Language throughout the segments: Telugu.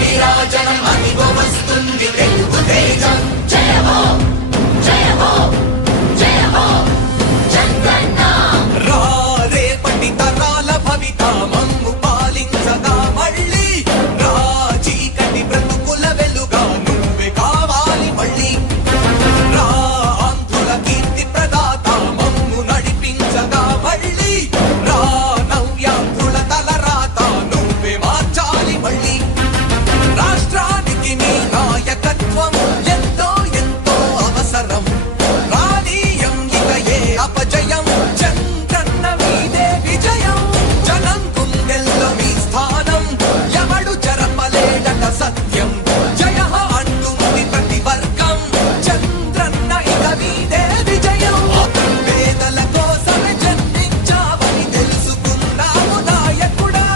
విరాజనం అదిగో వస్తుంది తెలుగు తేజం. జయ హో జయ హో జయ హో చంద్రన్న. రా రేపటి తరాల భవిత మమ్ము పాలించగా మళ్ళీ. రా చీకటి బ్రతుకుల వెలుగా నువ్వే కావాలి మళ్ళీ. రా ఆంధ్రుల కీర్తి ప్రదాత మమ్ము నడిపించగా మళ్ళీ. రా నవ్యాంధ్రుల తలరాత నువ్వే మార్చాలి మళ్ళీ. రాష్ట్రానికి నీ నాయకత్వం ఎంతో ఎంతో అవసరం. రానీయం ఇక ఏ అపజయం, చంద్రన్న మీదే విజయం. జనం గుండెల్లో మీ స్థానం ఎవడు జరపలేడట సత్యం. జయ అంటుంది ప్రతి వర్గం, చంద్రన్న ఇక మీదే విజయం. పేదల కోసమే జన్మించావని తెలుసుకున్నావు నాయకుడా.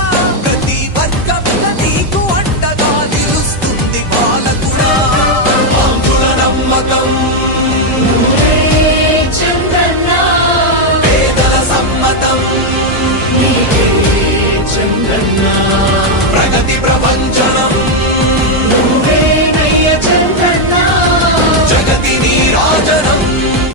ప్రతి వర్గం నీకు అండగా నిలుస్తుంది పాలకుడా. ఆంధ్రుల నమ్మకం చంద్రన్న పేదల సమ్మతం. చంద్రన్న ప్రగతి ప్రపంచం